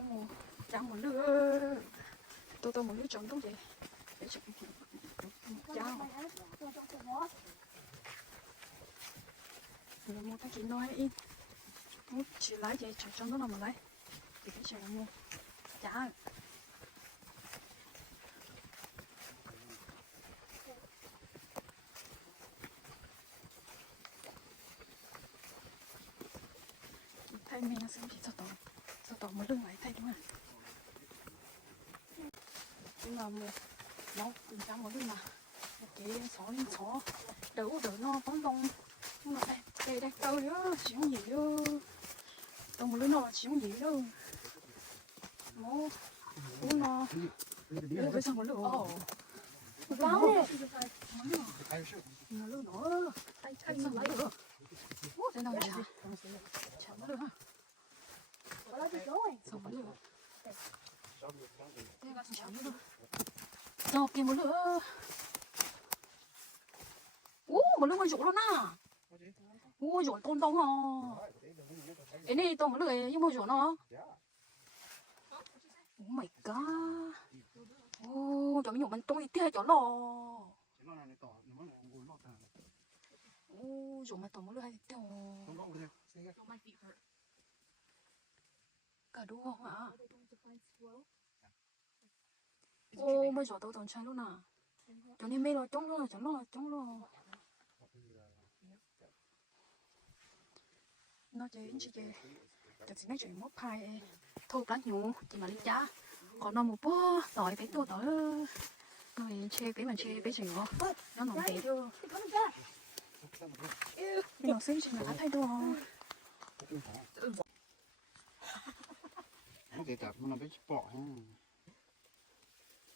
một chạm một lứa tôi một lứa trộn tốt vậy để chụp cháo rồi một cái chị nói in một chị lấy chị trong đó là một lấy thì cái chị là mua cháo thay mình xem chị sao tỏ một lưng lại thay đúng không nhưng mà một đâu tình trạng một lưng mà một cái xó đỡ nó bóng bông nhưng mà đây tơi á chỉ không gì đâu tao một lưng nó chỉ không gì đâu nó nó với sao một lưng bao này một lưng nữa tay sao lấy được đây nào chả một lưng ha sao một lưng sao kia một lưng một lưng con rủ luôn à rủ con đông à cái này to một lưng này nhưng mà rủ nó oh my god cho mình mình tôi tiếc cho lo rủ mà to một lưng hay tiếc cả đua không ạ bây giờ tôi toàn chơi luôn à cho nên mấy lo chống lo nó chơi chỉ chơi thật sự mấy chuyện mốt phai thôi cá nhiều chỉ mà đi chả còn nó một bó tỏi phải tôi tỏi rồi chơi cái mà chơi cái gì đó nó ngon tí nó xem chuyện là thay đồ nó để tập nó biết bỏ ha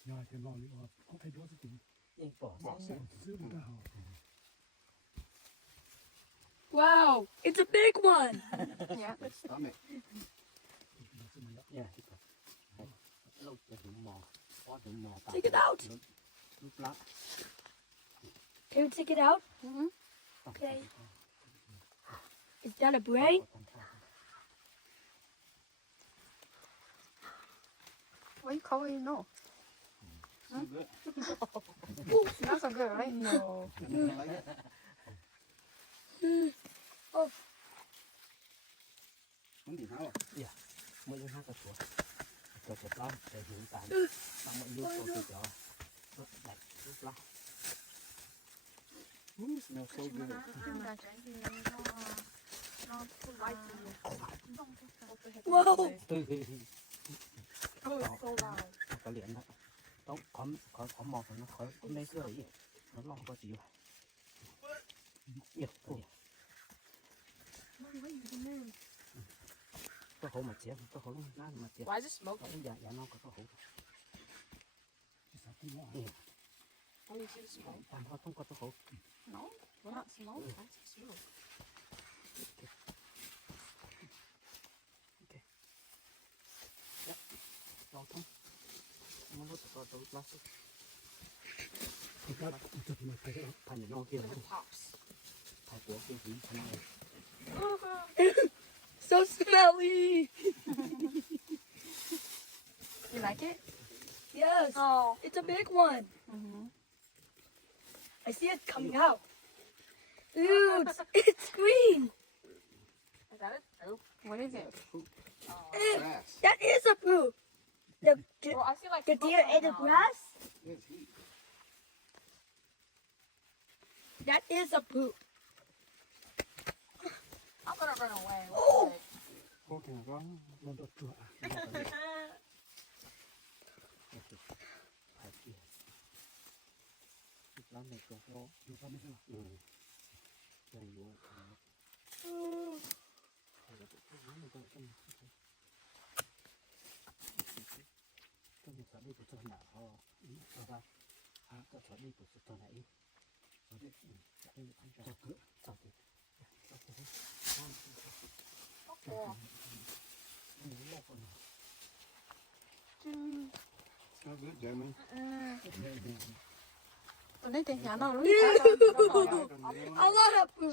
nhà thì lo liệu không thay đổi gì bỏ sẽ giữ được hào wow it's a big one yeah đó mẹ yeah take it out Can you take it out? Okay. Is that a brain? Why you call it no? Not so good, right? No. Oh, muốn gì hả dạ mới lên hai cái chuột cho chuột lắm để hiện tại bằng mọi lúc tôi cho rất đẹp rất lắm smell so good whoa! có liền đó đó có một nó khỏi có mấy cái gì nó lo có gì vậy có hổ mà chết có hổ nó mà chết Why is it smoking? dạ nó có hổ How do you see the smoke? nó không có hổ No, we're not smoke. I see smoke. ok dạ rồi thôi nó có tôi plastic thành nó kia thành của kia thì thành So smelly! You like it? Yes. Oh. It's a big one. I see it coming out. Ooh, it's green. Is that it? Oh. What is it? grass That is a poo. The Well, I see like the smoke deer coming ate the out. grass. it's heat That is a poo. I'm gonna run away. Oh. cô thì có nó đốt chuột lắm này có nóอยู่ก็ไม่ใช่หรอ dày vô cái gì sợ đi của tôi nào ho sao ra có sợ đi của tôi này sợ đi ăn cho cứ sợ đi smell good Jeremy tôi lấy tiền nhà nó A lot of poo.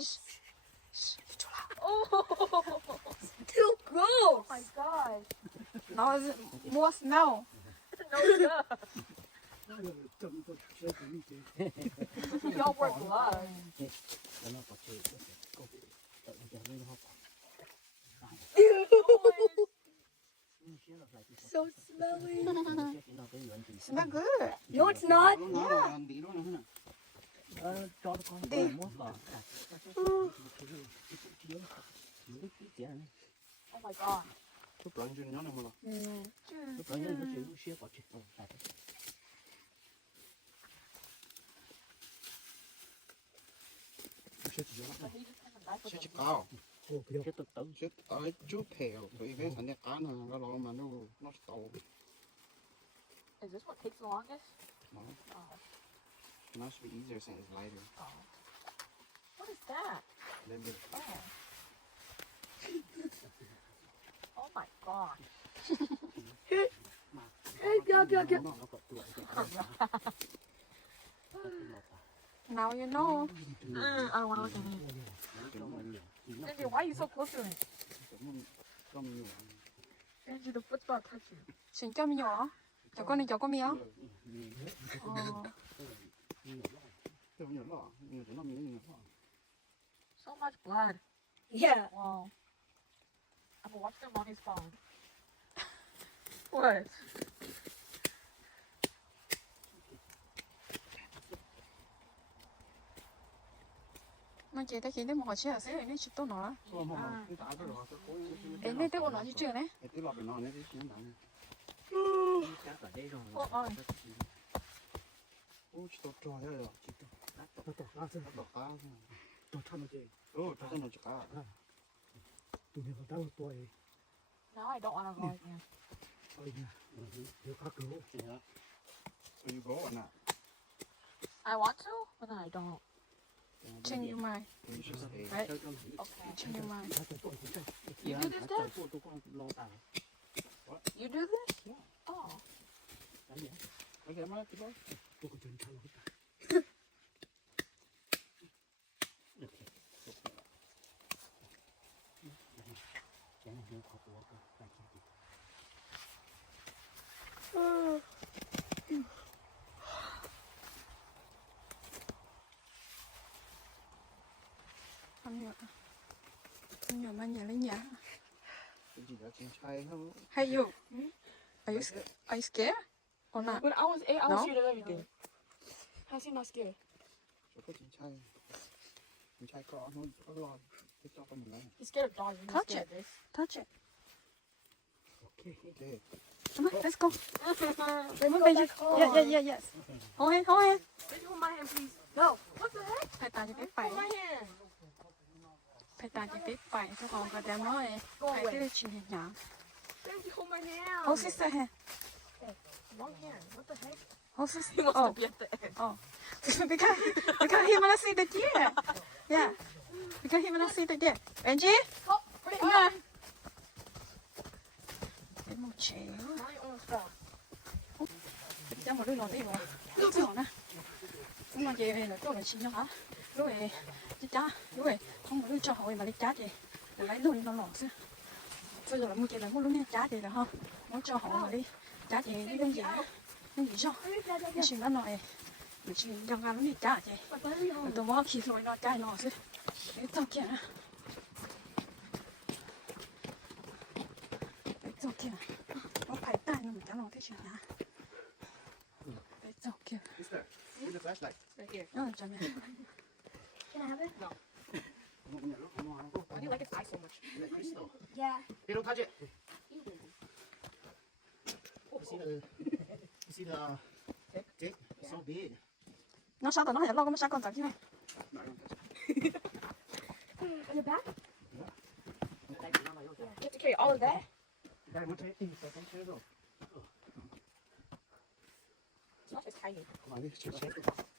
Too gross. my gosh. Now is it more smell? No, 좀 더 재밌게. y'all wear gloves. Nó có chơi có tự giờ nó học. So smelly. Smell good. No, it's not. Đi luôn nè. Cho con muốn vào. Oh my god. Chút lần chưa nhớ nè mà. Lúc đó nó chịu xíu vào chuyện. Chết chỉ cao. Cái tự tự Chết tới chút thèo. Vì cái thành cá này nó lo mà nó tàu. Is this what takes the longest? No. Oh. It must be easier since it's lighter. Oh. What is that? Then the Oh. Oh my god. nó có tuổi. Now you know. I don't want to look at it. Angie, why are you so close to it? Trong nhiều. Angie, the foot's about to touch you. Chính cho mình nhỏ. Cho con này cho con mèo. Oh. Trong nhiều lọ. Nhiều nó nhiều lọ. So much blood. Yeah. Wow. I'm gonna watch their mommy's phone. What? Mà chị ta chỉ đến một hồi xíu xíu này chỉ tốt nó. Cái tả cái lọ cái cối. Đến đây tôi còn nói gì chưa đấy? Cái lọ phải non đấy chứ nó đắng. Chắc ở đây rồi. Ôi chỉ tốt trò đấy rồi. 또 나서 Đỏ cá. 또 참지. Ồ, cho nó chỉ cá. 또 내가 나올 또에. Now I don't want to go again. 어이냐. 내가 가고. So you go or not? I want to, but then I don't. Change your mind. You should stay. Right? Okay. Change your mind. You do this, Dad? Tôi con lo tao. You do this? Yeah. Oh. Okay, mà cái đó. 보고 좀 잘하겠다. Anh nhỏ mang nhà lấy nhà. Cái gì đó trên chai không? Hey you. Are you scared? Or not? When I was 8, I was No? scared of everything. How's he not scared? Cho cái trên chai có nó lo cái cho con mình lấy. He's scared of dogs. He's Touch scared it. of this. Touch it. Okay. Come on, let's go. Remember, Benji. Yeah, yes. Hold hand. Baby, hold my hand, please. No. What the heck? Phải tàn cho biết phải. Hold my hand. Phải tàn cho biết phải. Cho con có đem nói. Phải cái chuyện nhỏ. Baby, hold my hand. Hold sister hand. Wrong hand. What the heck? Hold sister. He wants Oh. to be at the end. Oh. Because he wanna see the deer. Yeah. Because he wanna see the deer. Benji. Oh, put it Come on. on. Cái một chéo. Now you almost fell. Cho một đứa nó đi vào. Chỗ nè. Nhưng mà chị là chỗ này chị nhỏ hả? Lúc này chị cha, lúc này không có đứa cho hỏi mà lấy cha chị. Là lấy luôn nó lỏng xưa. Bây giờ là mua chị là mua luôn nha cha chị là không. Muốn cho hỏi mà đi. Cha chị đi đơn giản. Nhưng gì sao? Nhưng chuyện đó nói. Mình chỉ đang ăn nó cha chị. Tôi mua khi rồi nó cha nó xưa. Cái trong kia nè. Cái trong kia. Nó phải tay nó mình trả lòng thế chuyện nè. Cái trong kia. Sister, give the flashlight. Right here. Nó làm cho mẹ. Can I have it? Why do you like his eye so much? Crystal. Yeah. Hey, don't touch it. You see the dick? So big. Nó sao tao nói là lo cái sao con tao chứ mày. No, don't touch it. In the back? You have to carry all of that? Đây muốn thấy thì phải thấy rồi. It's not just tiny. Come on, let's check.